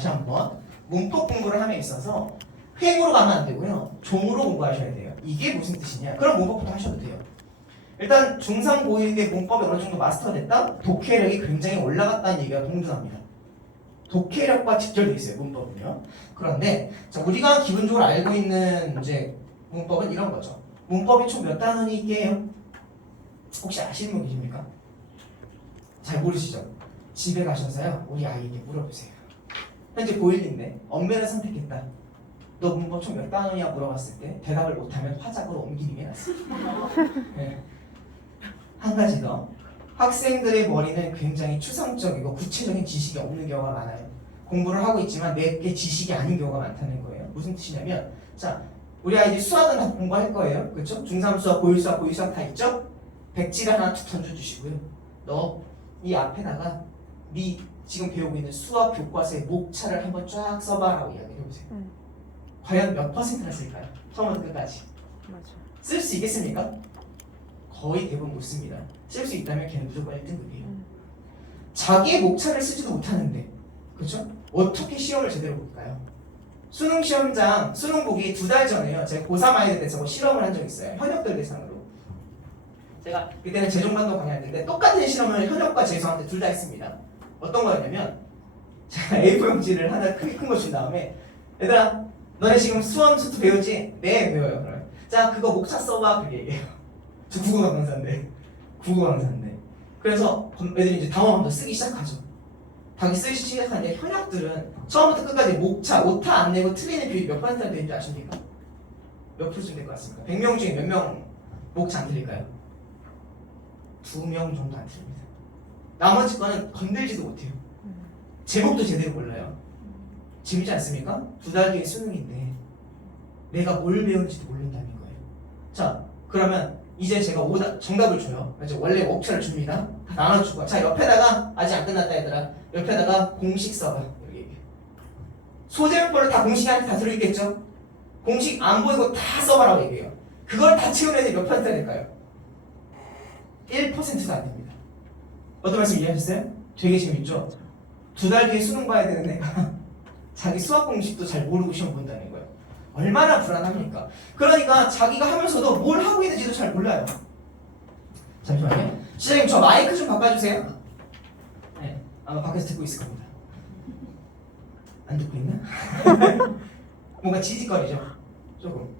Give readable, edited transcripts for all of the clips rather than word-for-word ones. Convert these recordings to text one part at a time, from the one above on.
다시 한번 문법 공부를 함에 있어서 횡으로 가면 안 되고요. 종으로 공부하셔야 돼요. 이게 무슨 뜻이냐? 그럼 문법부터 하셔도 돼요. 일단 중3 고1의 문법이 어느 정도 마스터가 됐다? 독해력이 굉장히 올라갔다는 얘기가 동등합니다. 독해력과 직결되어 있어요, 문법은요. 그런데 자, 우리가 기본적으로 알고 있는 이제 문법은 이런 거죠. 문법이 총 몇 단원이 있게요? 혹시 아시는 분 계십니까? 잘 모르시죠? 집에 가셔서요, 우리 아이에게 물어보세요. 현재 고1인데 엄매를 선택했다. 너 문법 총 몇 단원이야 물어봤을 때 대답을 못하면 화작으로 옮기는 게 낫습니다. 네. 한 가지 더. 학생들의 머리는 굉장히 추상적이고 구체적인 지식이 없는 경우가 많아요. 공부를 하고 있지만 내게 지식이 아닌 경우가 많다는 거예요. 무슨 뜻이냐면, 자, 우리 아이들이 수학은 다 공부할 거예요. 그렇죠? 중3 수학, 고1 수학, 고2 수학 다 있죠? 백지를 하나 툭 던져주시고요. 너 이 앞에다가 네 지금 배우고 있는 수학 교과서의 목차를 한번 쫙 써봐라고 이야기해보세요. 과연 몇 퍼센트나 쓸까요? 처음부터 끝까지. 맞아. 쓸 수 있겠습니까? 거의 대부분 못 씁니다. 쓸 수 있다면 걔는 무조건 1등급이에요. 자기의 목차를 쓰지도 못하는데, 그렇죠? 어떻게 시험을 제대로 볼까요? 수능 시험장 수능 보기 2달 전에요. 제가 고3 아이들 대해서 실험을 한 적이 있어요. 현역들 대상으로. 제가 그때는 재종반도 강의했는데 똑같은 실험을 현역과 재수한테 둘 다 했습니다. 어떤 거였냐면 제가 A4 용지를 하나 크게 큰 거 준 다음에 얘들아 너네 지금 수험 수트 배우지? 네 배워요. 그러면 자 그거 목차 써봐 그렇게 얘기해요. 저 국어 강사인데 그래서 애들이 이제 당황하면서 쓰기 시작하죠. 자기 쓰기 시작하는데 현역들은 처음부터 끝까지 목차 오타 안 내고 틀리는 비율이 몇 퍼센트나 되는지 아십니까? 몇 프로쯤 될 것 같습니까? 100명 중에 몇 명 목차 안 틀릴까요? 2명 정도 안 틀립니다. 나머지 거는 건들지도 못해요. 제목도 제대로 몰라요. 재밌지 않습니까? 2달 뒤에 수능인데 내가 뭘 배우는지도 모른다는 거예요. 자, 그러면 이제 제가 정답을 줘요. 이제 원래 목차를 줍니다. 다 나눠주고 자 옆에다가 아직 안 끝났다 얘들아. 옆에다가 공식 써봐. 이렇게 얘기해요. 소제목별로 다 공식이 다 들어있겠죠? 공식 안 보이고 다 써봐라고 얘기해요. 그걸 다 채운 애들이 몇 퍼센트 될까요? 1%도 안 됩니다. 어떤 말씀 이해하셨어요? 되게 재밌죠? 2달 뒤에 수능 봐야 되는 애가 자기 수학 공식도 잘 모르고 시험 본다는 거예요. 얼마나 불안합니까? 그러니까 자기가 하면서도 뭘 하고 있는지도 잘 몰라요. 잠시만요. 시장님 저 마이크 좀 바꿔주세요. 네, 아마 밖에서 듣고 있을 겁니다. 안 듣고 있나? 뭔가 지직거리죠? 조금.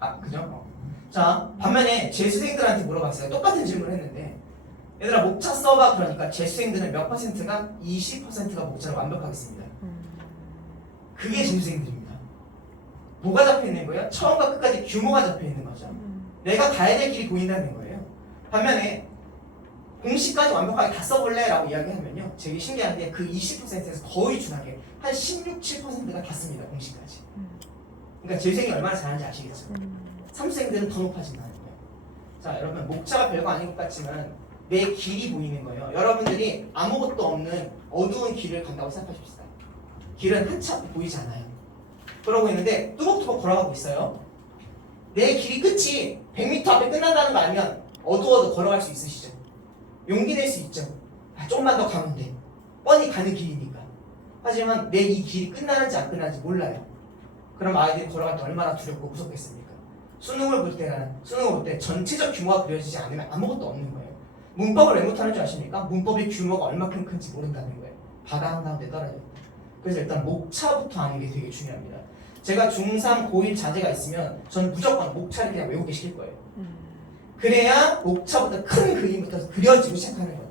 아, 그죠? 자, 반면에 재수생들한테 물어봤어요. 똑같은 질문을 했는데 얘들아 목차 써봐 그러니까 재수생들은 몇 퍼센트가? 20%가 목차를 완벽하게 씁니다. 그게 재수생들입니다. 뭐가 잡혀있는 거예요? 처음과 끝까지 규모가 잡혀있는 거죠. 내가 가야 될 길이 보인다는 거예요. 반면에 공식까지 완벽하게 다 써볼래? 라고 이야기하면요 되게 신기한 게 그 20%에서 거의 준하게 한 16, 7%가 다 씁니다. 공식까지. 그러니까 재수생이 얼마나 잘하는지 아시겠죠? 삼수생들은 더 높아진다는 거예요. 자, 여러분 목차가 별거 아닌 것 같지만 내 길이 보이는 거예요. 여러분들이 아무것도 없는 어두운 길을 간다고 생각하십시다. 길은 한치 앞에 보이지 않아요. 그러고 있는데 뚜벅뚜벅 걸어가고 있어요. 내 길이 끝이 100m 앞에 끝난다는 거 알면 어두워도 걸어갈 수 있으시죠? 용기 낼 수 있죠? 아, 조금만 더 가면 돼. 뻔히 가는 길이니까. 하지만 내 이 길이 끝나는지 안 끝나는지 몰라요. 그럼 아이들이 걸어갈 때 얼마나 두렵고 무섭겠습니까? 수능을 볼 때 전체적 규모가 그려지지 않으면 아무것도 없는 거예요. 문법을 왜 못하는 줄 아십니까? 문법의 규모가 얼마큼 큰지 모른다는 거예요. 바다 한가운데 떨어져 있다. 그래서 일단 목차부터 아는 게 되게 중요합니다. 제가 중3, 고1 자제가 있으면 저는 무조건 목차를 그냥 외우게 시킬 거예요. 그래야 목차부터 큰 그림부터 그려지고 시작하는 거니까.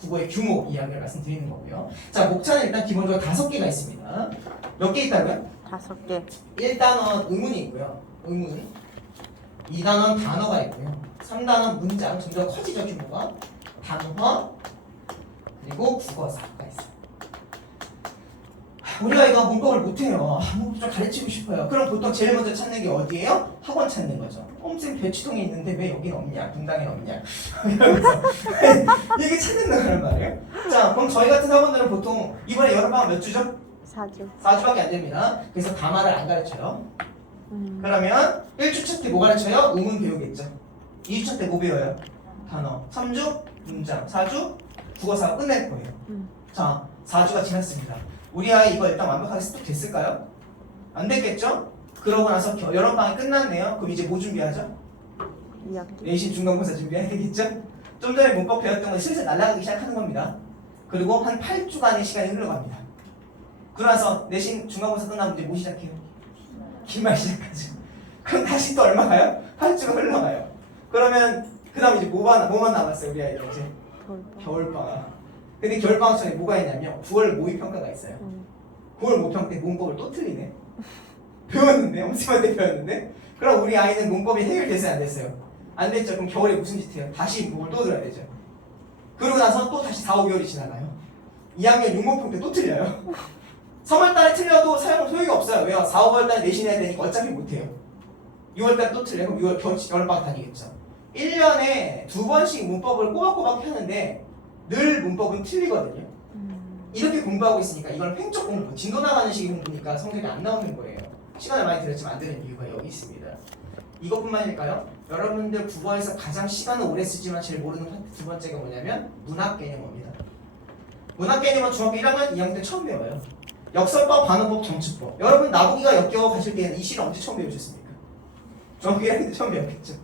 국어의 규모 이야기를 말씀드리는 거고요. 자, 목차는 일단 기본적으로 5개가 있습니다. 몇 개 있다고요? 5개. 1단원 의문이 있고요. 의문. 2단원 단어가 있고요. 3단원 문장, 점점 커지죠 규모가. 단어, 그리고 국어사가 있어요. 우리 아이가 문법을 못해요. 문법 좀 가르치고 싶어요. 그럼 보통 제일 먼저 찾는 게 어디예요? 학원 찾는 거죠. 쌤 배치동에 있는데 왜 여긴 없냐? 분당에 없냐? 이러면서 이게 찾는 거란 말이에요. 자, 그럼 저희 같은 학원들은 보통 이번에 여름방학 몇 주죠? 4주. 4주밖에 안 됩니다. 그래서 담화를 안 가르쳐요. 그러면 1주차 때 뭐 가르쳐요? 의문 배우겠죠. 2주차 때 뭐 배워요? 단어. 3주 문장. 4주 국어사가 끝낼 거예요. 자, 4주가 지났습니다. 우리 아이 이거 일단 완벽하게 습득 됐을까요? 안 됐겠죠? 그러고 나서 여름방학이 끝났네요. 그럼 이제 뭐 준비하죠? 2학기. 내신 중간고사 준비해야 되겠죠? 좀 전에 문법 배웠던 거 슬슬 날아가기 시작하는 겁니다. 그리고 한 8주간의 시간이 흘러갑니다. 그러나서 내신 중간고사 끝나면 이제 뭐 시작해요? 기말 시작하죠. 그럼 다시 또 얼마 가요? 8주가 흘러가요. 그러면 그 다음 이제 뭐만 남았어요 우리 아이들 이제? 겨울방학. 근데 겨울방학 전에 뭐가 있냐면 9월 모의평가가 있어요. 9월 모의평가 때 문법을 또 틀리네. 배웠는데 엄청나게 배웠는데 그럼 우리 아이는 문법이 해결됐어요 안 됐어요? 안 됐죠. 그럼 겨울에 무슨 짓 해요? 다시 문법을 또 들어야 되죠. 그러고 나서 또 다시 4, 5개월이 지나가요. 2학년 6모평 때 또 틀려요. 3월달에 틀려도 소용이 없어요. 왜요? 4, 5월달에 내신해야 되니까 어차피 못해요. 6월달에 또 틀려요. 그럼 6월 여름방학 다니겠죠. 1년에 2번씩 문법을 꼬박꼬박 하는데 늘 문법은 틀리거든요. 이렇게 공부하고 있으니까 이건 횡적 공부, 진도 나가는 식의 공부니까 성적이 안 나오는 거예요. 시간을 많이 들였지만 안 되는 이유가 여기 있습니다. 이것뿐만일까요? 여러분들 국어에서 가장 시간을 오래 쓰지만 제일 모르는 파트 두 번째가 뭐냐면 문학 개념입니다. 문학 개념은 중학교 1학년, 2학년 때 처음 배워요. 역설법, 반어법, 정치법. 여러분 나보기가 역겨워 가실 때는 이 시를 언제 처음 배우셨습니까? 중학교 1학년 때 처음 배웠겠죠.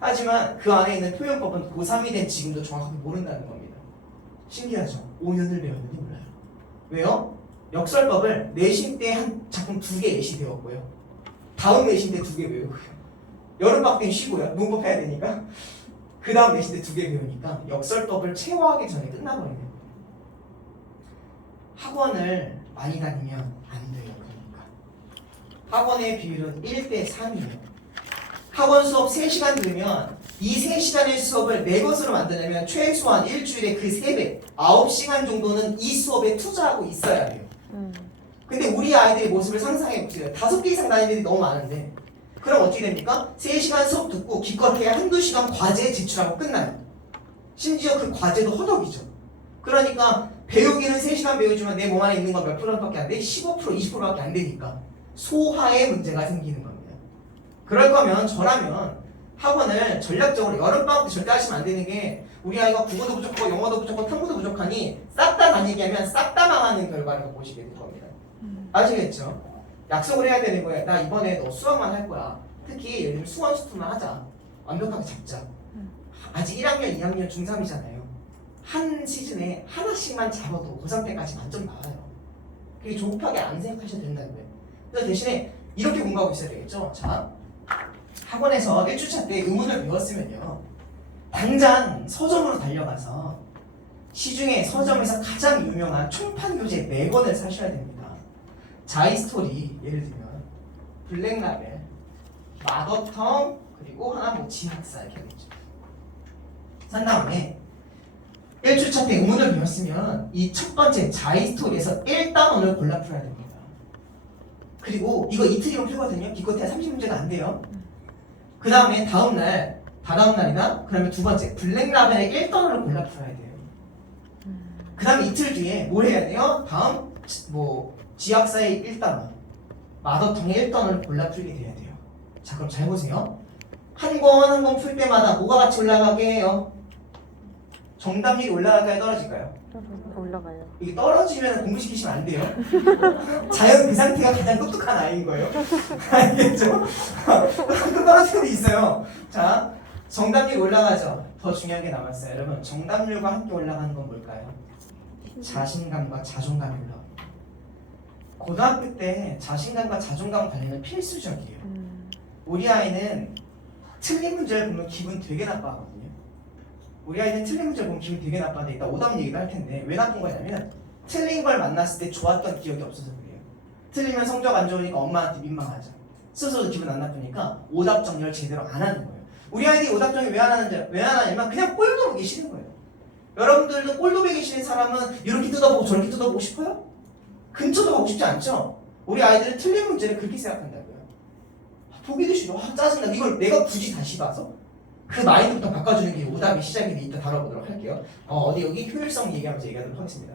하지만 그 안에 있는 표현법은 고3이 된 지금도 정확하게 모른다는 겁니다. 신기하죠? 5년을 배웠는데 몰라요. 왜요? 역설법을 내신 때 한 작품 2개 예시 배웠고요. 다음 내신 때 2개 배우고요. 여름방학 때는 쉬고요. 문법 해야 되니까. 그 다음 내신 때 2개 배우니까 역설법을 체화하기 전에 끝나버리는 거예요. 학원을 많이 다니면 안 돼요. 그러니까 학원의 비율은 1대 3이에요. 학원 수업 3시간 들으면 이 3시간의 수업을 내 것으로 만드려면 최소한 일주일에 그 3배, 9시간 정도는 이 수업에 투자하고 있어야 돼요. 근데 우리 아이들의 모습을 상상해 보세요. 5개 이상 다니는 애들이 너무 많은데 그럼 어떻게 됩니까? 3시간 수업 듣고 기껏해야 1~2시간 과제 제출하고 끝나요. 심지어 그 과제도 허덕이죠. 그러니까 배우기는 3시간 배우지만 내 몸 안에 있는 건 몇 프로밖에 안 돼? 15%, 20%밖에 안 되니까 소화에 문제가 생기는 겁니다. 그럴 거면 저라면 학원을 전략적으로 여름방학 때 절대 하시면 안 되는 게 우리 아이가 국어도 부족하고 영어도 부족하고 탐구도 부족하니 싹 다 다니게 하면 싹 다 망하는 결과를 보시게 될 겁니다. 아시겠죠? 약속을 해야 되는 거예요. 나 이번에 너 수학만 할 거야. 특히 예를 들면 수원 수투만 하자. 완벽하게 잡자. 아직 1학년, 2학년, 중3이잖아요. 한 시즌에 하나씩만 잡아도 고3 때까지 만점 나와요. 그게 조급하게 안 생각하셔도 된다는 거예요. 그래서 대신에 이렇게 공부하고 있어야 되겠죠. 자, 학원에서 1주차 때 의문을 배웠으면요. 당장 서점으로 달려가서 시중에 서점에서 가장 유명한 총판 교재 4권을 사셔야 됩니다. 자이스토리 예를 들면 블랙라벨, 마더텅 그리고 하나 뭐 지학사 이렇게 되죠. 산 다음에 1주차 때 의문을 배웠으면 이 첫 번째 자이스토리에서 1단원을 골라 풀어야 됩니다. 그리고 이거 이틀이면 풀거든요. 기껏해야 30문제가 안 돼요. 그 다음에 다음날, 다다음날이나 그러면 두 번째 블랙라벨의 1단원을 골라 풀어야 돼요. 그 다음에 이틀 뒤에 뭘 해야 돼요? 다음 뭐 지학사의 1단원, 마더텅의 1단원을 골라 풀게 돼야 돼요. 자 그럼 잘 보세요. 한 권 한 권 풀 때마다 뭐가 같이 올라가게 해요? 정답률이 올라갈까요? 떨어질까요? 올라가요. 이게 떨어지면 공부시키시면 안 돼요. 자연 그 상태가 가장 똑똑한 아이인 거예요. 알겠죠? 가끔 떨어지는 데 있어요. 자, 정답률이 올라가죠. 더 중요한 게 남았어요. 여러분, 정답률과 함께 올라가는 건 뭘까요? 자신감과 자존감이 올라갑니다. 고등학교 때 자신감과 자존감 관리는 필수적이에요. 우리 아이는 틀린 문제를 보면 기분 되게 나빠하거든요. 우리 아이는 틀린 문제를 보면 기분 되게 나빠하는데 이따 오답 얘기도 할 텐데 왜 나쁜 거냐면 틀린 걸 만났을 때 좋았던 기억이 없어서 그래요. 틀리면 성적 안 좋으니까 엄마한테 민망하죠. 스스로도 기분 안 나쁘니까 오답 정리를 제대로 안 하는 거예요. 우리 아이들이 오답 정리 왜 안 하냐면 그냥 꼴도 보기 싫은 거예요. 여러분들도 꼴도 보기 싫은 사람은 이렇게 뜯어보고 저렇게 뜯어보고 싶어요? 근처도 가고 싶지 않죠? 우리 아이들은 틀린 문제를 그렇게 생각한다고요. 보기도 싫어. 짜증나. 이걸 내가 굳이 다시 봐서? 그 마인드부터 바꿔주는 게 오답의 시작인데 이따 다뤄보도록 할게요. 어디 여기 효율성 얘기하면서 얘기하도록 하겠습니다.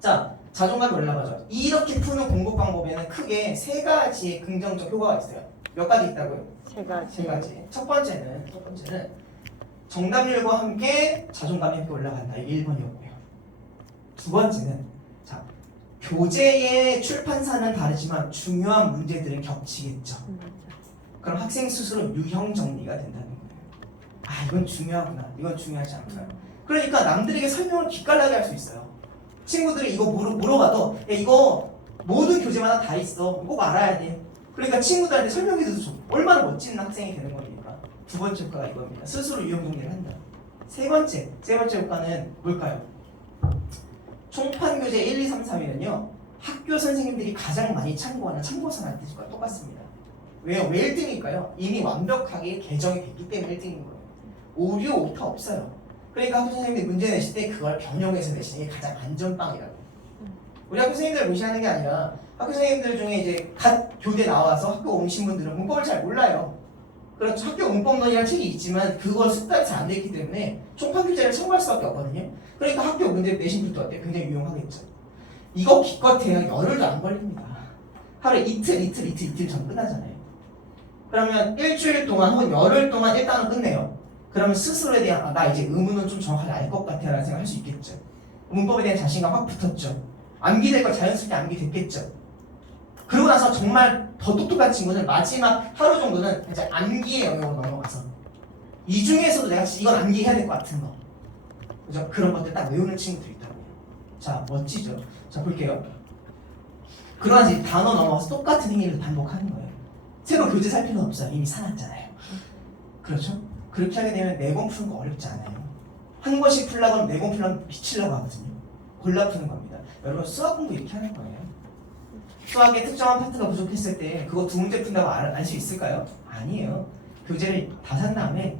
자, 자존감이 올라가죠. 이렇게 푸는 공부 방법에는 크게 3가지의 긍정적 효과가 있어요. 몇 가지 있다고요? 3가지. 첫 번째는 정답률과 함께 자존감이 함께 올라간다. 이게 1번이었고요. 두 번째는 자, 교재의 출판사는 다르지만 중요한 문제들은 겹치겠죠. 맞아. 그럼 학생 스스로 유형 정리가 된다는 거예요. 아, 이건 중요하구나. 이건 중요하지 않구나. 그러니까 남들에게 설명을 기깔나게 할 수 있어요. 친구들이 이거 물어봐도 야, 이거 모든 교재마다 다 있어. 꼭 알아야 돼. 그러니까 친구들한테 설명해줘도 좀 얼마나 멋진 학생이 되는 겁니까? 두 번째 효과가 이겁니다. 스스로 유형 정리를 한다. 세 번째 효과는 뭘까요? 총판 교재 1, 2, 3, 4위는요. 학교 선생님들이 가장 많이 참고하는 참고서라는 뜻과 똑같습니다. 왜요? 왜 1등일까요? 이미 완벽하게 개정이 됐기 때문에 1등인 거예요. 오류, 오타 없어요. 그러니까 학교 선생님들이 문제 내실 때 그걸 변형해서 내시는 게 가장 안전빵이라고. 우리 학교 선생님들 무시하는 게 아니라 학교 선생님들 중에 이제 갓 교대 나와서 학교 오신 분들은 문법을 잘 몰라요. 그렇죠. 학교 문법론이라는 책이 있지만 그걸 숙달이 잘 안 되기 때문에 총판 교재를 참고할 수밖에 없거든요. 그러니까 학교 문제 내신 분도 어때? 굉장히 유용하겠죠. 이거 기껏해야 열흘도 안 걸립니다. 하루에 이틀 전 끝나잖아요. 그러면 일주일 동안 혹은 열흘 동안 일단은 끝내요. 그러면 스스로에 대한 나 이제 의문은 좀 정확하게 알 것 같아 라는 생각을 할 수 있겠죠. 문법에 대한 자신감 확 붙었죠. 암기될 거 자연스럽게 암기됐겠죠. 그러고 나서 정말 더 똑똑한 친구는 마지막 하루 정도는 이제 암기의 영역으로 넘어가서 이 중에서도 내가 이건 암기해야 될 것 같은 거, 그죠? 그런 것들 딱 외우는 친구들이 있다고요. 자, 멋지죠? 자, 볼게요. 그러나 이제 단어 넘어가서 똑같은 행위를 반복하는 거예요. 새로 교재 살 필요는 없어요. 이미 사놨잖아요. 그렇죠? 그렇게 하게 되면 내공 푸는 거 어렵지 않아요. 한 권씩 풀려고 하면 내공 풀려면 미치려고 하거든요. 골라 푸는 겁니다. 여러분 수학 공부 이렇게 하는 거예요. 수학의 특정한 파트가 부족했을 때 그거 두 문제 푼다고 알 수 있을까요? 아니에요. 교재를 다 산 다음에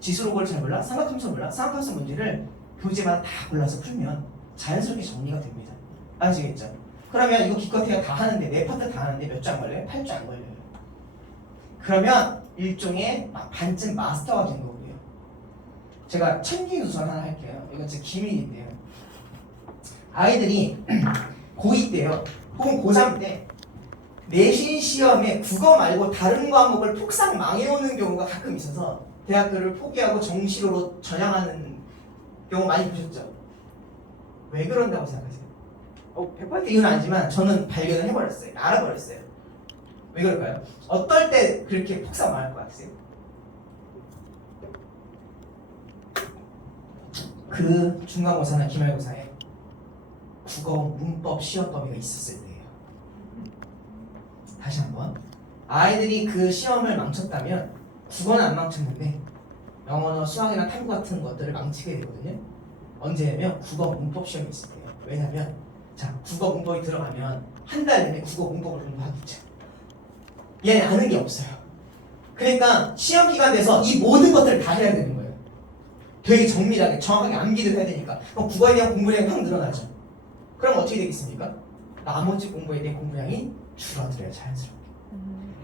지수로고를 잘 몰라? 삼각함수 몰라? 삼각함수 문제를 교재마다 다 골라서 풀면 자연스럽게 정리가 됩니다. 아시겠죠? 그러면 이거 기껏해야 다 하는데 네 파트 다 하는데 몇 주 안 걸려요? 8주 안 걸려요. 그러면 일종의 반쯤 마스터가 된 거고요. 제가 천기누설 하나 할게요. 이건 제 기밀인데요. 아이들이 고2 때요. 혹은 고3 때 내신 시험에 국어 말고 다른 과목을 폭삭 망해오는 경우가 가끔 있어서 대학교를 포기하고 정시로 전향하는 경우 많이 보셨죠? 왜 그런다고 생각하세요? 100% 이유는 아니지만 저는 발견을 해버렸어요. 알아버렸어요. 왜 그럴까요? 어떨 때 그렇게 폭삭 망할 것 같으세요? 그 중간고사나 기말고사에 국어 문법 시험 범위가 있었을 때예요. 다시 한번, 아이들이 그 시험을 망쳤다면 국어는 안 망쳤는데 영어나 수학이나 탐구 같은 것들을 망치게 되거든요. 언제냐면 국어 문법 시험이 있을 때예요. 왜냐면 자, 국어 문법이 들어가면 한 달 내내 국어 문법을 공부하겠죠. 얘는 아는 게 없어요. 그러니까 시험 기간 돼서 이 모든 것들을 다 해야 되는 거예요. 되게 정밀하게 정확하게 암기도 해야 되니까. 그럼 국어에 대한 공부량이 확 늘어나죠. 그럼 어떻게 되겠습니까? 나머지 공부에 대한 공부량이 줄어들어요, 자연스럽게.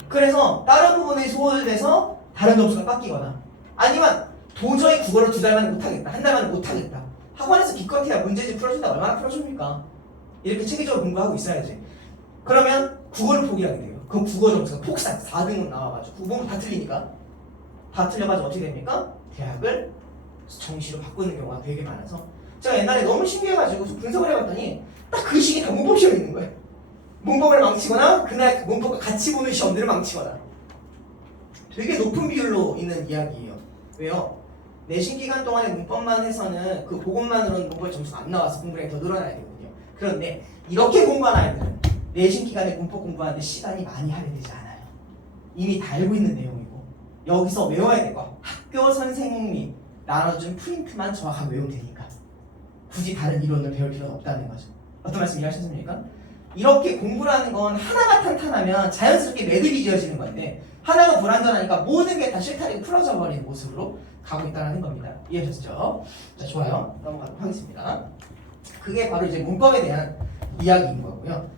그래서 다른 부분에 소홀돼서 다른 점수가 깎이거나, 아니면 도저히 국어를 2달 만에 못하겠다, 한 달 만에 못하겠다, 학원에서 기껏해야 문제집 풀어준다, 얼마나 풀어줍니까? 이렇게 체계적으로 공부하고 있어야지. 그러면 국어를 포기하게 돼요. 그럼 국어 점수가 폭삭 4등은 나와가지고 국어는 다 틀리니까, 다 틀려가지고 어떻게 됩니까? 대학을 정시로 바꾸는 경우가 되게 많아서, 제가 옛날에 너무 신기해가지고 좀 분석을 해봤더니 딱 그 시기에 다 문법 시험이 있는 거예요. 문법을 망치거나 그날 문법과 같이 보는 시험들을 망치거나. 되게 높은 비율로 있는 이야기예요. 왜요? 내신 기간 동안에 문법만 해서는 그 그것만으로는 문법의 점수가 안 나와서 공부량이 더 늘어나야 되거든요. 그런데 이렇게 공부한 아이들은 내신 기간에 문법 공부하는데 시간이 많이 할애되지 않아요. 이미 다 알고 있는 내용이고, 여기서 외워야 될 거 학교 선생님이 나눠준 프린트만 정확하게 외우면 되니까 굳이 다른 이론을 배울 필요는 없다는 거죠. 어떤 말씀 이해하셨습니까? 이렇게 공부를 하는 건 하나가 탄탄하면 자연스럽게 매듭이 지어지는 건데, 하나가 불완전하니까 모든 게 다 실타래가 풀어져 버리는 모습으로 가고 있다는 겁니다. 이해하셨죠? 자, 좋아요. 넘어가도록 하겠습니다. 그게 바로 이제 문법에 대한 이야기인 거고요.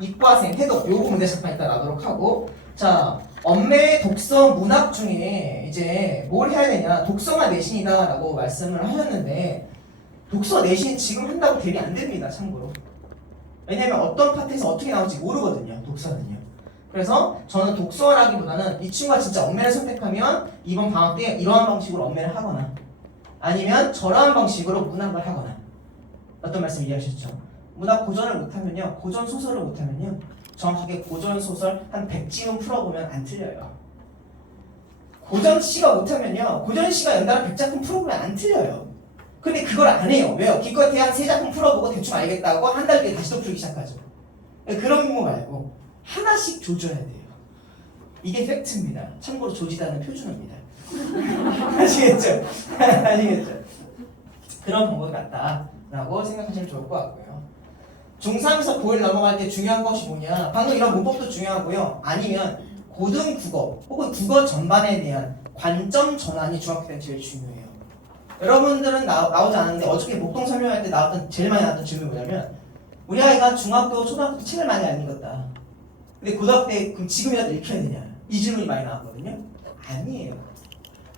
이과생 태도 요 부분에 잠깐 이따 나도록 하고, 자, 엄매 독서 문학 중에 이제 뭘 해야 되냐, 독서가 내신이다 라고 말씀을 하셨는데, 독서 내신 지금 한다고 대비 안 됩니다, 참고로. 왜냐면 어떤 파트에서 어떻게 나올지 모르거든요, 독서는요. 그래서 저는 독서라기보다는 이 친구가 진짜 엄매를 선택하면 이번 방학 때 이러한 방식으로 엄매를 하거나, 아니면 저러한 방식으로 문학을 하거나. 어떤 말씀 이해하셨죠? 문학 고전을 못하면요, 고전 소설을 못하면요, 정확하게 고전 소설 한 100지문 풀어보면 안 틀려요. 고전 시가 못하면요, 고전 시가 연달아 100작품 풀어보면 안 틀려요. 근데 그걸 안 해요. 왜요? 기껏해야 한 3작품 풀어보고 대충 알겠다고 한 달 뒤에 다시 또 풀기 시작하죠. 그런 공부 말고 하나씩 조져야 돼요. 이게 팩트입니다. 참고로 조지다는 표준어입니다. 아시겠죠? 아시겠죠? 그런 방법이 맞다라고 생각하시면 좋을 것 같고요. 중3에서 고1 넘어갈 때 중요한 것이 뭐냐? 방금 이런 문법도 중요하고요. 아니면 고등 국어 혹은 국어 전반에 대한 관점 전환이 중학교 때는 제일 중요해요. 여러분들은 나오지 않았는데 어저께 목동 설명할 때 제일 많이 나왔던 질문이 뭐냐면 우리 아이가 중학교, 초등학교 때 책을 많이 안 읽었다. 근데 고등학교 때 그럼 지금이라도 읽혀야 되냐? 이 질문이 많이 나왔거든요. 아니에요.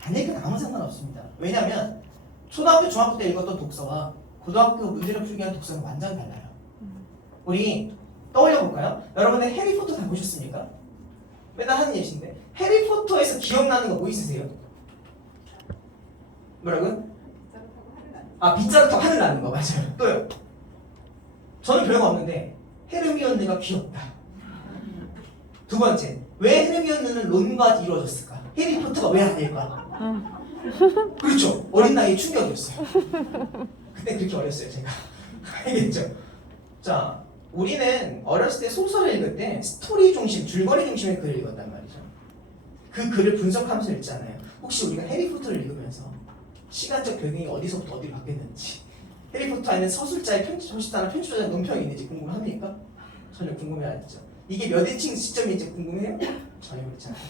안 읽으면 아무 상관없습니다. 왜냐면 초등학교, 중학교 때 읽었던 독서와 고등학교 문제를 풀기 위한 독서는 완전 달라요. 우리 떠올려 볼까요? 여러분들 해리포터 다 보셨습니까? 맨날 하는 예시인데 해리포터에서 기억나는 거 뭐 있으세요? 뭐라고요? 빗자루 타고 하늘 나는 거 맞아요. 또요? 저는 별거 없는데 헤르미온느가 귀엽다. 두 번째, 왜 헤르미온느는 론과 이루어졌을까? 해리포터가 왜 아닐까? 그렇죠. 어린 나이에 충격이었어요. 그때 그렇게 어렸어요 제가. 알겠죠? 자, 우리는 어렸을 때 소설을 읽을 때 스토리 중심, 줄거리 중심의 글을 읽었단 말이죠. 그 글을 분석하면서 읽잖아요. 혹시 우리가 해리포터를 읽으면서 시간적 배경이 어디서부터 어디로 바뀌었는지, 해리포터 안에 서술자의 서술자나 편집자의 논평이 있는지 궁금합니까? 전혀 궁금해하죠. 이게 몇 인칭 시점인지 궁금해요? 전혀 그렇지 않아요.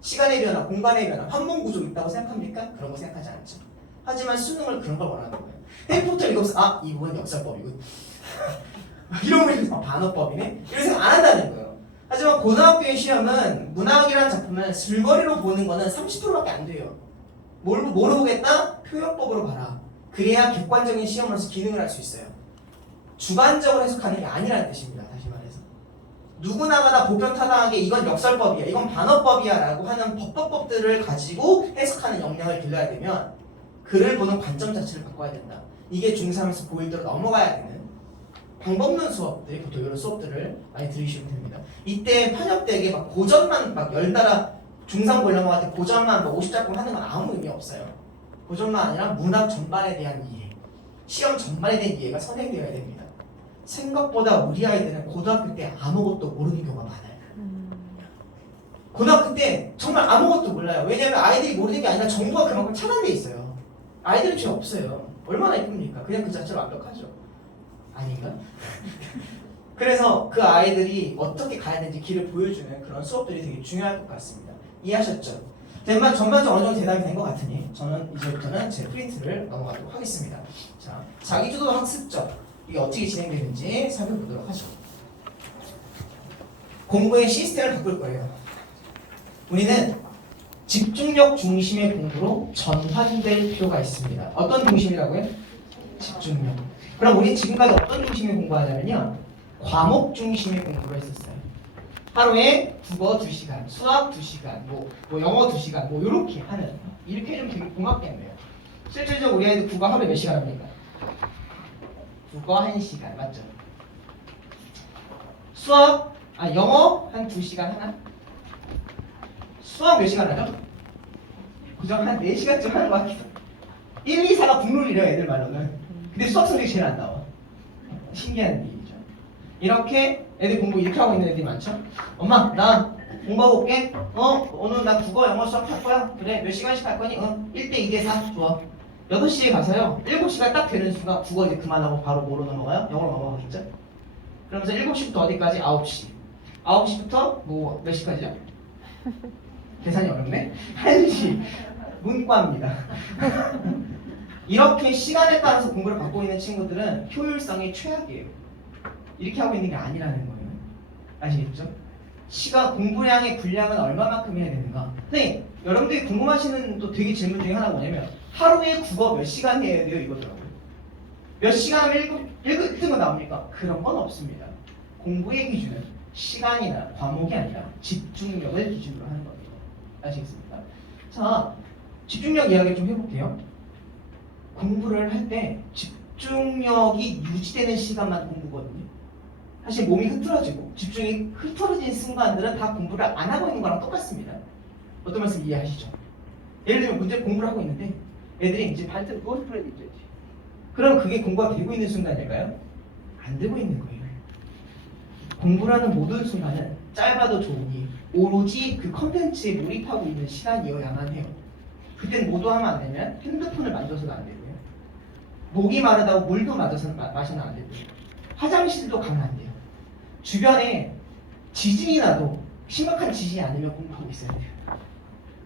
시간의 변화, 공간의 변화, 환문 구조 있다고 생각합니까? 그런 거 생각하지 않죠. 하지만 수능을 그런 걸 원하는 거예요. 해리포터 읽으면서 이 부분 역사법이군. 이런 거 읽으면서 반어법이네? 이런 생각 안 한다는 거예요. 하지만 고등학교의 시험은 문학이라는 작품은 줄거리로 보는 거는 30%밖에 안 돼요. 뭐로 보겠다? 표현법으로 봐라. 그래야 객관적인 시험으로서 기능을 할 수 있어요. 주관적으로 해석하는 게 아니라는 뜻입니다. 다시 말해서 누구나가 다 보편타당하게 이건 역설법이야, 이건 반어법이야 라고 하는 법법들을 가지고 해석하는 역량을 길러야 되면 글을 보는 관점 자체를 바꿔야 된다. 이게 중3에서 고1대로 넘어가야 되는 방법론 수업들, 보통 이런 수업들을 많이 들으시면 됩니다. 이때 편협되게 막 고전만 막 열달아 중3 고1 넘어갈 때 고전만 50작품 하는 건 아무 의미 없어요. 고전만 아니라 문학 전반에 대한 이해, 시험 전반에 대한 이해가 선행되어야 됩니다. 생각보다 우리 아이들은 고등학교 때 아무것도 모르는 경우가 많아요. 고등학교 때 정말 아무것도 몰라요. 왜냐하면 아이들이 모르는 게 아니라 정보가 그만큼 차단돼 있어요. 아이들은 죄 없어요. 얼마나 예쁩니까? 그냥 그 자체로 완벽하죠. 아닌가? 그래서 그 아이들이 어떻게 가야 되는지 길을 보여주는 그런 수업들이 되게 중요할 것 같습니다. 이해하셨죠? 전반적으로 어느 정도 대답이 된 것 같으니 저는 이제부터는 제 프린트를 넘어가도록 하겠습니다. 자, 자기주도 학습적 이게 어떻게 진행되는지 살펴보도록 하죠. 공부의 시스템을 바꿀 거예요. 우리는 집중력 중심의 공부로 전환될 필요가 있습니다. 어떤 중심이라고요? 집중력. 그럼 우리 지금까지 어떤 중심의 공부하냐면요, 과목 중심의 공부를 했었어요. 하루에 국어 2시간, 수학 2시간, 뭐 영어 2시간, 뭐 이렇게 하는, 이렇게 좀 되게 공학겠네요. 실질적으로 우리 아이들 국어 하루에 몇 시간 합니까? 국어 1시간, 맞죠? 영어 한 2시간 하나? 수학 몇 시간 하죠? 그죠? 한 4시간쯤 하는 것 같아요. 1, 2, 4가 국룰이래요, 애들 말로는. 근데 수학 성적이 제일 안 나와. 신기한 일이죠. 이렇게 애들 공부 이렇게 하고 있는 애들이 많죠? 엄마, 나 공부하고 올게. 오늘 나 국어, 영어, 수학 할 거야. 그래, 몇 시간씩 할 거니? 1대 2대 4. 좋아. 8시에 가서요. 7시가 딱 되는 순간 국어 이제 그만하고 바로 뭐로 넘어가요? 영어로 넘어가겠죠? 그러면서 7시부터 어디까지? 9시. 9시부터 뭐 몇 시까지요? 계산이 어렵네? 1시. 문과입니다. 이렇게 시간에 따라서 공부를 받고 있는 친구들은 효율성이 최악이에요. 이렇게 하고 있는 게 아니라는 거예요. 아시겠죠? 공부량의 분량은 얼마만큼 해야 되는가? 선생님, 여러분들이 궁금하시는 또 되게 질문 중에 하나가 뭐냐면 하루에 국어 몇 시간 해야 돼요? 이거더라고요. 몇 시간 하면 1등 나옵니까? 그런 건 없습니다. 공부의 기준은 시간이나 과목이 아니라 집중력을 기준으로 하는 겁니다. 아시겠습니까? 자, 집중력 이야기 좀 해볼게요. 공부를 할 때 집중력이 유지되는 시간만 공부거든요. 사실 몸이 흐트러지고 집중이 흐트러진 순간들은 다 공부를 안 하고 있는 거랑 똑같습니다. 어떤 말씀 이해하시죠? 예를 들면 문제 공부를 하고 있는데 애들이 이제 발등을 누워서 풀어야 되죠. 그럼 그게 공부가 되고 있는 순간일까요? 안 되고 있는 거예요. 공부라는 모든 순간은 짧아도 좋으니 오로지 그 컨텐츠에 몰입하고 있는 시간이어야만 해요. 그때는 모두 하면 안 되면 핸드폰을 만져서도 안 되고요. 목이 마르다고 물도 마셔서는 안 되고요. 화장실도 가면 안 돼요. 주변에 지진이 나도 심각한 지진이 아니면 공부하고 있어야 돼요.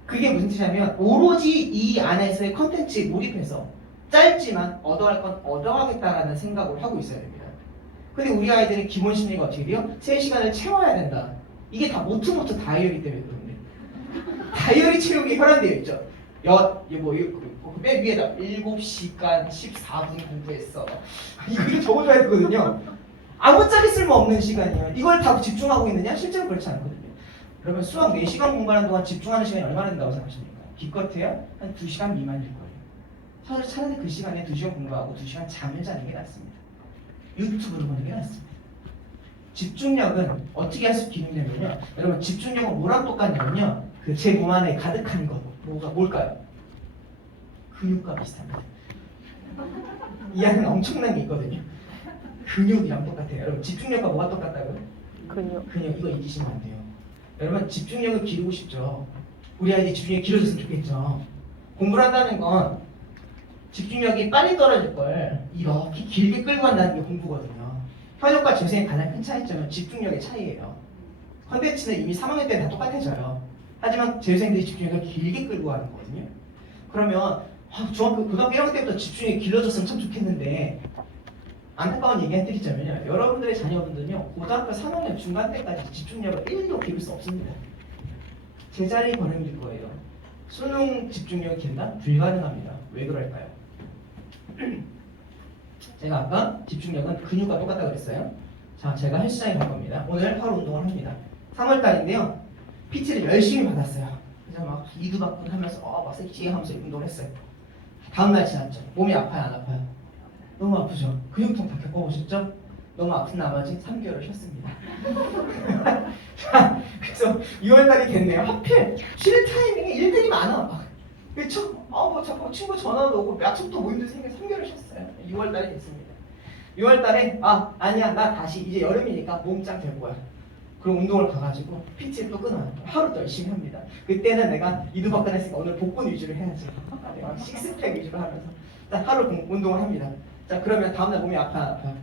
그게 무슨 뜻이냐면 오로지 이 안에서의 컨텐츠에 몰입해서 짧지만 얻어갈 건 얻어가겠다라는 생각을 하고 있어야 됩니다. 근데 우리 아이들의 기본 심리가 어떻게 돼요? 3시간을 채워야 된다. 이게 다 모투모투 다이어리 때문에 그런데 다이어리 채우기 혈안되어 있죠. 맨 위에다 7시간 14분 공부했어. 이거 적어줘야 되거든요. 아무짝에 쓸모없는 시간이에요. 이걸 다 집중하고 있느냐? 실제로 그렇지 않거든요. 그러면 수학 4시간 공부하는 동안 집중하는 시간이 얼마나 된다고 생각하십니까? 기껏해야 한 2시간 미만일 거예요. 사실 차라리 그 시간에 2시간 공부하고 2시간 잠을 자는 게 낫습니다. 유튜브를 보는 게 낫습니다. 집중력은 어떻게 할 수 있냐면요. 여러분 집중력은 뭐랑 똑같냐면요. 그 제 몸 안에 가득한 거 뭘까요? 근육과 비슷합니다. 이 안에는 엄청난 게 있거든요. 근육이랑 똑같아요. 여러분 집중력과 뭐가 똑같다고요? 근육 이거 잊으시면 안 돼요. 여러분 집중력을 기르고 싶죠. 우리 아이들이 집중력이 길어졌으면 좋겠죠. 공부를 한다는 건 집중력이 빨리 떨어질 걸 이렇게 길게 끌고 간다는 게 공부거든요. 현역과 재수생의 가장 큰 차이점은 집중력의 차이예요. 컨텐츠는 이미 3학년 때는 다 똑같아져요. 하지만 재수생들이 집중력을 길게 끌고 가는 거거든요. 그러면 고등학교 1학년 때부터 집중력이 길어졌으면 참 좋겠는데 안타까운 얘기 해드리자면요. 여러분들의 자녀분들은요. 고등학교 3학년 중간 때까지 집중력을 1도 기를 수 없습니다. 제자리 걸음일 거예요. 수능 집중력이 길다? 불가능합니다. 왜 그럴까요? 제가 아까 집중력은 근육과 똑같다고 그랬어요. 자, 제가 헬스장에 갈 겁니다. 오늘 하루 운동을 합니다. 3월달인데요. PT를 열심히 받았어요. 그래서 막 이두박근 하면서 막 섹시해 하면서 운동을 했어요. 다음날 지났죠. 몸이 아파요, 안 아파요? 너무 아프죠? 근육통 다 겪어보셨죠? 너무 아픈 나머지 3개월을 쉬었습니다. 자, 그래서 6월달이 됐네요. 하필 쉬는 타이밍에 일들이 많아. 그렇죠? 뭐 자꾸 친구 전화도 오고 약속도 모임도 생겨서 3개월을 쉬었어요. 6월달이 됐습니다. 6월달에 아니야 나 다시 이제 여름이니까 몸짱 될 거야. 그럼 운동을 가가지고 PT를 또 끊어요. 하루 더 열심히 합니다. 그때는 내가 이두박근 했으니까 오늘 복근 위주로 해야지. 내가 식스팩 위주로 하면서 자, 하루 운동을 합니다. 자, 그러면 다음날 몸이 아파요?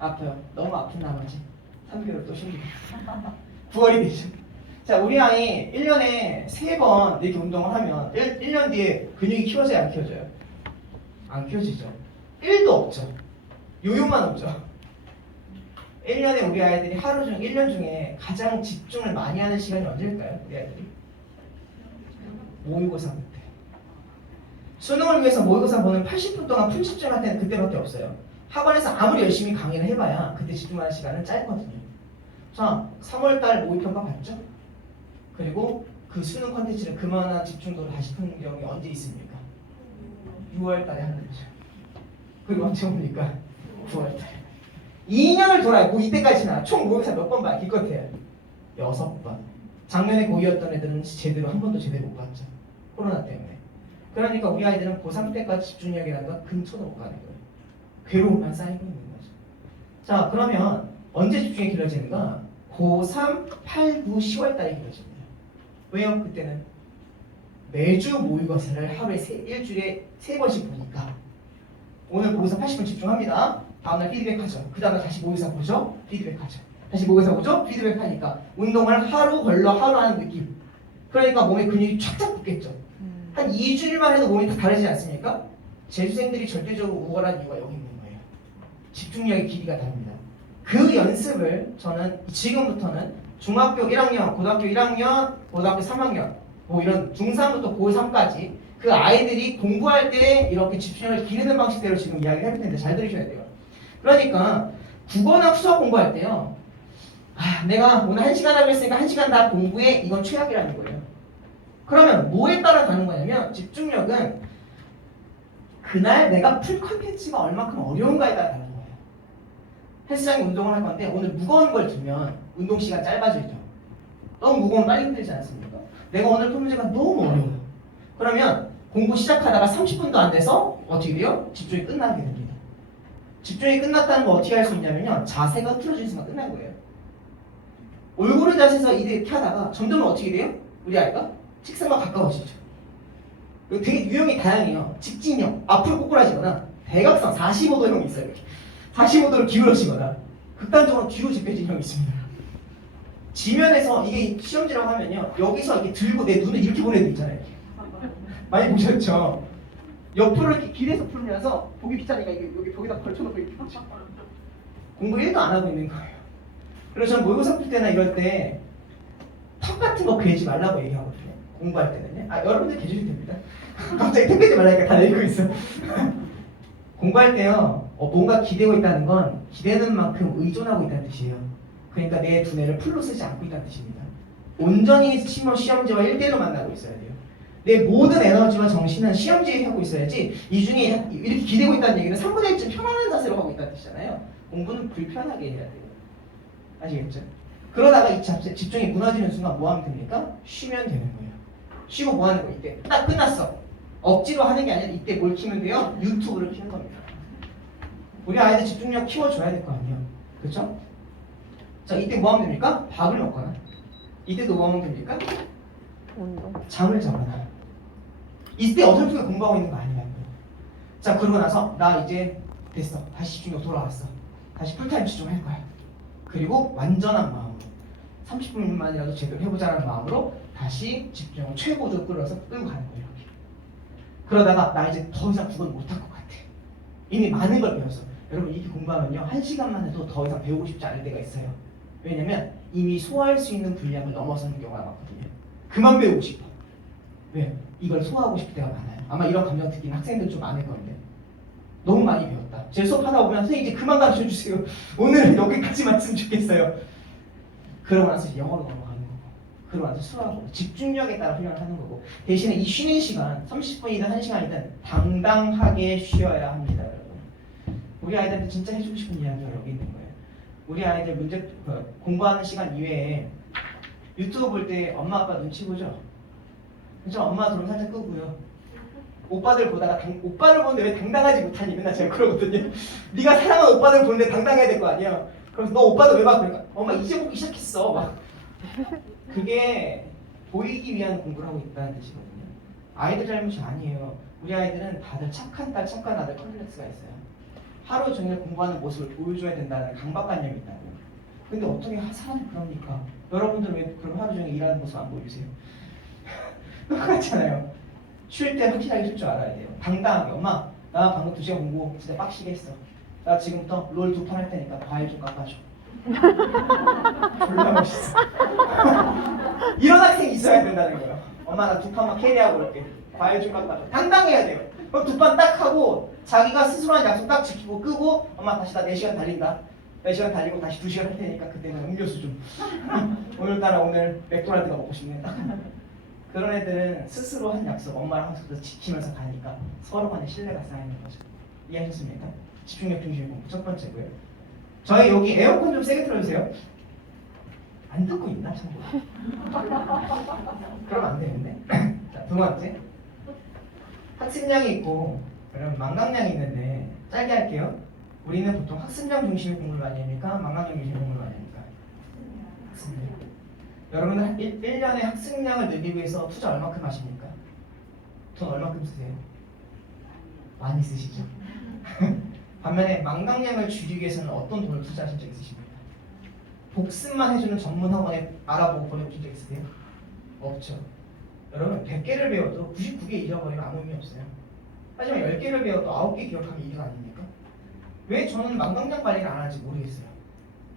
아파요. 너무 아픈 나머지 3개월 또 쉽니다. 9월이 되죠. 자, 우리 아이 1년에 3번 이렇게 운동을 하면 1년 뒤에 근육이 키워져요? 안 키워져요? 안 키워지죠. 1도 없죠. 요요만 없죠. 1년에 우리 아이들이 1년 중에 가장 집중을 많이 하는 시간이 언제일까요? 우리 아이들이? 모의고사 때. 수능을 위해서 모의고사 보는 80분 동안 풀 집중할 때는 그때밖에 없어요. 학원에서 아무리 열심히 강의를 해봐야 그때 집중하는 시간은 짧거든요. 자, 3월달 모의평가 봤죠? 그리고 그 수능 컨텐츠를 그만한 집중도로 다시 푸는 경우가 언제 있습니까? 6월달에 하는 거죠. 그리고 언제 옵니까? 9월달에. 2년을 돌아요. 이때까지나 총 모의고사 몇 번 봐요? 기껏해요. 6번. 작년에 고2였던 애들은 제대로 한 번도 제대로 못 봤죠. 코로나 때문에. 그러니까 우리 아이들은 고3 때까지 집중력이라는 건 근처도 못 가는 거예요. 괴로움만 쌓이고 있는 거죠. 자, 그러면 언제 집중이 길어지는가? 고3, 8, 9, 10월 달에 길어집니다. 왜요? 그때는 매주 모의고사를 하루에 일주일에 3번씩 보니까 오늘 모의고사 80분 집중합니다. 다음날 피드백 하죠. 그 다음날 다시 모의고사 보죠. 피드백 하죠. 다시 모의고사 보죠. 피드백 하니까 운동을 하루 걸러 하루 하는 느낌. 그러니까 몸에 근육이 쫙쫙 붙겠죠. 한 2주일만 해도 몸이 다 다르지 않습니까? 재수생들이 절대적으로 우월한 이유가 여기 있는 거예요. 집중력의 길이가 다릅니다. 그 연습을 저는 지금부터는 중학교 1학년, 고등학교 1학년, 고등학교 3학년 뭐 이런 중3부터 고3까지 그 아이들이 공부할 때 이렇게 집중력을 기르는 방식대로 지금 이야기를 해볼 텐데 잘 들으셔야 돼요. 그러니까 국어나 수학 공부할 때요. 내가 오늘 1시간 하기로 했으니까 1시간 다 공부해. 이건 최악이라는 거예요. 그러면 뭐에 따라 가는 거냐면 집중력은 그날 내가 풀 컨텐츠가 얼마큼 어려운가에 따라 다른 거예요. 헬스장에 운동을 할 건데 오늘 무거운 걸 들면 운동 시간 짧아지죠. 너무 무거우면 빨리 힘들지 않습니까? 내가 오늘 푼 문제가 너무 어려워요. 그러면 공부 시작하다가 30분도 안 돼서 어떻게 돼요? 집중이 끝나게 됩니다. 집중이 끝났다는 거 어떻게 할 수 있냐면요. 자세가 흐트러지는 순간 끝난 거예요. 올고른 자세에서 이렇게 하다가 점점 어떻게 돼요? 우리 아이가 책상과 가까워지죠. 이거 되게 유형이 다양해요. 직진형, 앞으로 꼬꾸라지거나 대각선 45도형이 있어요. 이렇게. 45도로 기울어지거나 극단적으로 뒤로 집혀진 형이 있습니다. 지면에서 이게 시험지라고 하면요. 여기서 이렇게 들고 내 눈을 이렇게 보내도 있잖아요. 이렇게. 많이 보셨죠? 옆으로 이렇게 길에서 풀면서 보기 귀찮으니까 여기 벽에다 걸쳐놓고 이렇게 보죠. 공부 1도 안 하고 있는 거예요. 그래서 저는 모의고사 풀 때나 이럴 때 턱 같은 거 괴지 말라고 얘기하거든요. 공부할 때는요. 아 여러분들 괴주셔도 됩니다. 갑자기 턱 괴지 말라니까 다 내리고 있어. 공부할 때요. 뭔가 기대고 있다는 건 기대는 만큼 의존하고 있다는 뜻이에요. 그러니까 내 두뇌를 풀로 쓰지 않고 있다는 뜻입니다. 온전히 시험지와 1대1로 만나고 있어야 돼요. 내 모든 에너지와 정신은 시험지에 하고 있어야지 이 중에 이렇게 기대고 있다는 얘기는 3분의 1쯤 편안한 자세로 하고 있다는 뜻이잖아요. 공부는 불편하게 해야 돼요. 아시겠죠? 그러다가 이 집중이 무너지는 순간 뭐 하면 됩니까? 쉬면 되는 거예요. 쉬고 뭐 하는 거예요? 이때 딱 끝났어. 억지로 하는 게 아니라 이때 뭘 키면 돼요? 유튜브를 키는 겁니다. 우리 아이들 집중력 키워줘야 될 거 아니에요. 그렇죠? 자 이때 뭐 하면 됩니까? 밥을 먹거나 이때도 뭐 하면 됩니까? 운동. 잠을 자거나 이때 어설프게 공부하고 있는 거 아니라는 거예요. 자 그러고 나서 나 이제 됐어. 다시 집중력 돌아왔어. 다시 풀타임 집중할 거야. 그리고 완전한 마음으로 30분만이라도 제대로 해보자는 마음으로 다시 집중을 최고조로 끌어서 끌고 가는 거예요. 이렇게. 그러다가 나 이제 더 이상 국어는 못할 것 같아. 이미 많은 걸 배웠어. 여러분 이렇게 공부하면요 1시간만 해도 더 이상 배우고 싶지 않을 때가 있어요. 왜냐면 이미 소화할 수 있는 분량을 넘어서는 경우가 많거든요. 그만 배우고 싶어. 왜? 이걸 소화하고 싶을 때가 많아요. 아마 이런 감정 느끼는 학생들 좀 많을 건데 너무 많이 배웠다. 제 수업하다 보면 선생님 이제 그만 가르쳐주세요. 오늘은 여기까지만 했으면 좋겠어요. 그러고 나서 이제 영어로 넘어가는 거고 그러고 나서 수학으로 집중력에 따라 훈련을 하는 거고 대신에 이 쉬는 시간 30분이든 1시간이든 당당하게 쉬어야 합니다. 여러분. 우리 아이들한테 진짜 해주고 싶은 이야기가 여기 있는 거예요. 우리 아이들 문제 공부하는 시간 이외에 유튜브 볼 때 엄마 아빠 눈치 보죠? 그죠? 엄마 드럼 살짝 끄고요. 오빠들 보다가 오빠를 보는데 왜 당당하지 못하니? 맨날 제가 그러거든요. 네가 사랑하는 오빠들 보는데 당당해야 될 거 아니야. 그래서 너 오빠들 왜 봐? 그러니까 엄마 이제 보기 시작했어. 막 그게 보이기 위한 공부를 하고 있다는 뜻이거든요. 아이들 잘못이 아니에요. 우리 아이들은 다들 착한 딸, 착한 아들 컴플렉스가 있어요. 하루 종일 공부하는 모습을 보여줘야 된다는 강박관념이 있다고요. 근데 어떻게 사람이 그럽니까? 여러분들 왜 그럼 하루 종일 일하는 모습 안 보여주세요? 똑같잖아요. 쉴 때 확실하게 쉴 줄 알아야 돼요. 당당하게 엄마 나 방금 2시간 공부 진짜 빡시게 했어. 나 지금부터 롤 2판 할 테니까 과일 좀 깎아줘. 졸라 멋있어. 이런 학생이 있어야 된다는 거예요. 엄마 나 2판만 캐리하고 올게. 과일 좀 깎아줘. 당당해야 돼요. 그럼 2판 딱 하고 자기가 스스로 한 약속 딱 지키고 끄고 엄마 다시 나 4시간 달린다. 4시간 달리고 다시 2시간 할 테니까 그때는 음료수 좀. 오늘따라 오늘 맥도날드가 먹고 싶네. 그런 애들은 스스로 한 약속, 엄마랑 항상 지키면서 가니까 서로 간에 신뢰가 쌓이는 거죠. 이해하셨습니까? 집중력 중심의 공부 첫 번째고요. 저희 여기 에어컨 좀 세게 틀어주세요. 안 듣고 있나 참고. 그러면 안 되는데. 자, 두 번째. 학습량이 있고 그럼 망각량이 있는데 짧게 할게요. 우리는 보통 학습량 중심의 공부를 많이 합니까? 망각량 중심의 공부를 많이 합니까? 학습량. 여러분은 1년에 학습량을 늘리기 위해서 투자 얼마큼 하십니까? 돈 얼마큼 쓰세요? 많이 쓰시죠? 반면에 망각량을 줄이기 위해서는 어떤 돈을 투자하신 적 있으십니까? 복습만 해주는 전문 학원에 알아보고 보내보신 적 있으세요? 없죠. 여러분 100개를 배워도 99개 잊어버리면 아무 의미 없어요. 하지만 10개를 배워도 9개 기억하면 이득 아닙니까? 왜 저는 망각량 관리를 안 하는지 모르겠어요.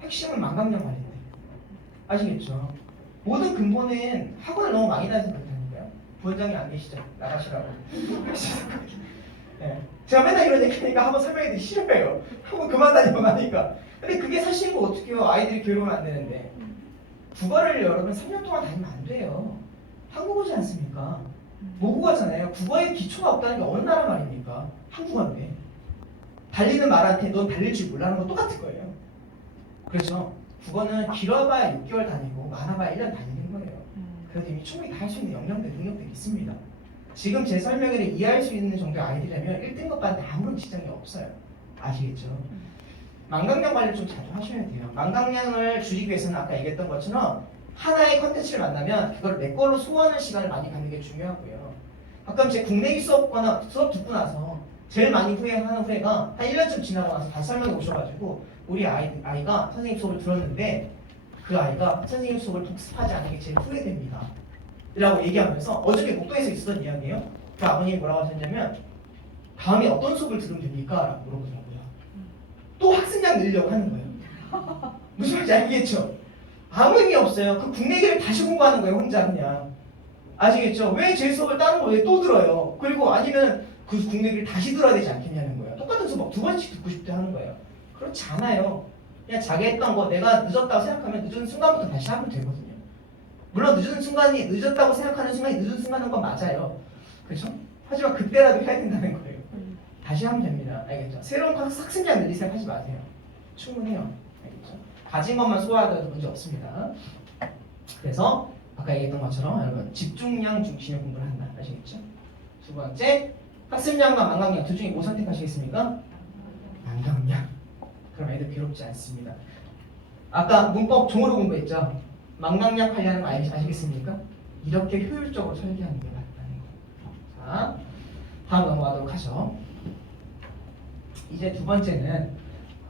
핵심은 망각량 관리인데. 아시겠죠? 모든 근본은 학원을 너무 많이 다녀서 그렇다니까요. 부원장이 안 계시죠? 나가시라고. 네. 제가 맨날 이런 얘기하니까 한번 설명해드리기 싫어요. 한번 그만 다니고 하니까. 근데 그게 사실은 뭐 어떻게 해요? 아이들이 괴로우면 안 되는데. 국어를 여러분 3년 동안 다니면 안 돼요. 한국어지 않습니까? 모국어잖아요. 국어에 기초가 없다는 게 어느 나라 말입니까? 한국어인데. 달리는 말한테 넌 달릴 줄 몰라는 거 똑같을 거예요. 그렇죠? 국어는 길어봐야 6개월 다니고 많아봐야 1년 다니는 거예요. 그래도 이미 충분히 다 할 수 있는 역량들, 능력들이 있습니다. 지금 제 설명을 이해할 수 있는 정도의 아이들이라면 1등급반한테 아무런 지장이 없어요. 아시겠죠? 망각량 관리를 좀 자주 하셔야 돼요. 망각량을 줄이기 위해서는 아까 얘기했던 것처럼 하나의 컨텐츠를 만나면 그걸 내 걸로 소화하는 시간을 많이 갖는 게 중요하고요. 가끔 제 국내기 수업 듣고 나서 제일 많이 후회하는 후회가 한 1년쯤 지나고 나서 다시 설명해 오셔가지고 우리 아이가 선생님 수업을 들었는데 그 아이가 선생님 수업을 독습하지 않은 게 제일 후회됩니다. 라고 얘기하면서 어저께 목동에서 있었던 이야기예요. 그 아버님이 뭐라고 하셨냐면 다음에 어떤 수업을 들으면 됩니까? 라고 물어보더라고요. 또 학습량 늘리려고 하는 거예요. 무슨 말인지 알겠죠? 아무 의미 없어요. 그 국내기를 다시 공부하는 거예요. 혼자 그냥. 아시겠죠? 왜 제 수업을 다른 걸 왜 또 들어요? 그리고 아니면 그 국내기를 다시 들어야 되지 않겠냐는 거예요. 똑같은 수업 두 번씩 듣고 싶대 하는 거예요. 그렇지 않아요. 그냥 자기 했던 거 내가 늦었다고 생각하면 늦은 순간부터 다시 하면 되거든요. 물론 늦었다고 생각하는 순간이 늦은 순간인 건 맞아요. 그렇죠? 하지만 그때라도 해야 된다는 거예요. 다시 하면 됩니다. 알겠죠? 새로운 학습량 늘리 생각하지 마세요. 충분해요. 알겠죠? 가진 것만 소화하더라도 문제 없습니다. 그래서 아까 얘기했던 것처럼 여러분 집중량 중심의 공부를 한다. 아시겠죠? 두 번째, 학습량과 망각량 둘 중에 뭐 선택하시겠습니까? 망각량. 그럼 애들 괴롭지 않습니다. 아까 문법 종으로 공부했죠? 망각량 관리하는 거 아시겠습니까? 이렇게 효율적으로 설계하는 게 맞다는 거예요. 자, 다음 넘어가도록 하죠. 이제 두 번째는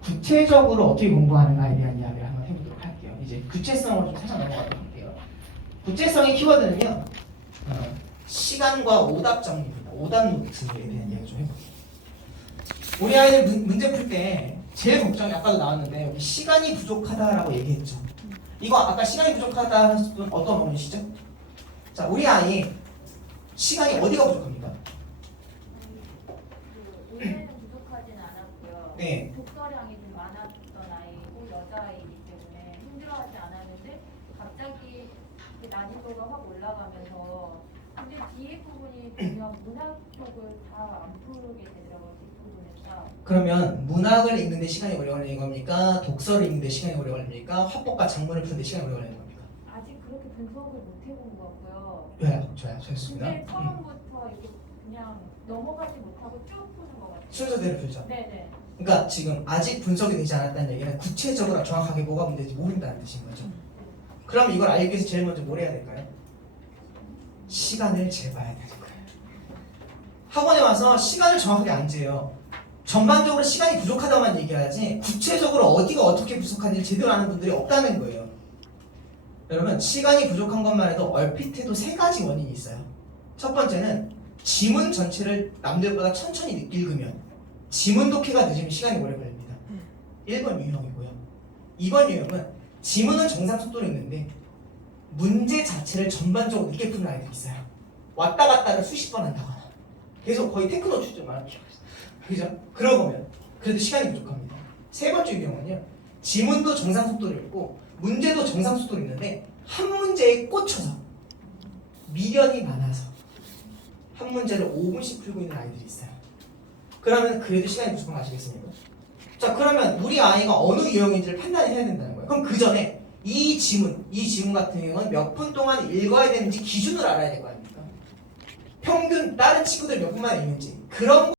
구체적으로 어떻게 공부하는가에 대한 이야기를 한번 해보도록 할게요. 이제 구체성으로 좀 살짝 넘어가도록 할게요. 구체성의 키워드는요, 시간과 오답 정리입니다. 오답 노트에 대한 이야기 좀 해볼게요. 우리 아이들 문제 풀 때 제일 걱정이 아까도 나왔는데 여기 시간이 부족하다라고 얘기했죠. 이거 아까 시간이 부족하다 하셨던 분 어떤 어머니시죠? 자, 우리 아이 시간이 어디가 부족합니까? 의외는 부족하진 않았고요. 네. 독서량이 좀 많았던 아이고 여자아이이기 때문에 힘들어하지 않았는데 갑자기 난이도가 확 올라가면서 근데 뒤에 부분이 보면 문학 쪽을 다 안 풀게 되더라고요. 뒷부분에서. 그러면 문학을 읽는데 시간이 오래 걸리는 겁니까? 독서를 읽는데 시간이 오래 걸립니까? 화법과 작문을 푸는데 시간이 오래 걸리는 겁니까? 아직 그렇게 분석을 못 해본 것 같고요. 네, 좋습니다. 근데 처음부터 이렇게 그냥 넘어가지 못하고 쭉 푸는 것 같아요. 순서대로 풀죠. 네네. 그러니까 지금 아직 분석이 되지 않았다는 얘기는 구체적으로 정확하게 뭐가 문제인지 모른다는 뜻인 거죠. 그럼 이걸 알기 위해서 제일 먼저 뭘 해야 될까요? 시간을 재봐야 되는 거예요. 학원에 와서 시간을 정확하게 안 재요. 전반적으로 시간이 부족하다만 얘기하지 구체적으로 어디가 어떻게 부족한지 제대로 아는 분들이 없다는 거예요. 여러분, 시간이 부족한 것만 해도 얼핏 해도 세 가지 원인이 있어요. 첫 번째는 지문 전체를 남들보다 천천히 읽으면 지문 독해가 늦으면 시간이 오래 걸립니다. 1번 유형이고요. 2번 유형은 지문은 정상 속도로 읽는데 문제 자체를 전반적으로 늦게 푸는 아이들이 있어요. 왔다 갔다를 수십 번 한다거나 계속 거의 테크노 출제만 하죠. 그죠? 그러면 그래도 시간이 부족합니다. 세 번째 유형은요. 지문도 정상 속도로 읽고 문제도 정상 속도로 읽는데 한 문제에 꽂혀서 미련이 많아서 한 문제를 5분씩 풀고 있는 아이들이 있어요. 그러면 그래도 시간이 부족한 거 아시겠습니까? 자, 그러면 우리 아이가 어느 유형인지를 판단해야 된다는 거예요. 그럼 그 전에 이 지문 같은 경우는 몇 분 동안 읽어야 되는지 기준을 알아야 될 거 아닙니까? 평균 다른 친구들 몇 분만 읽는지 그런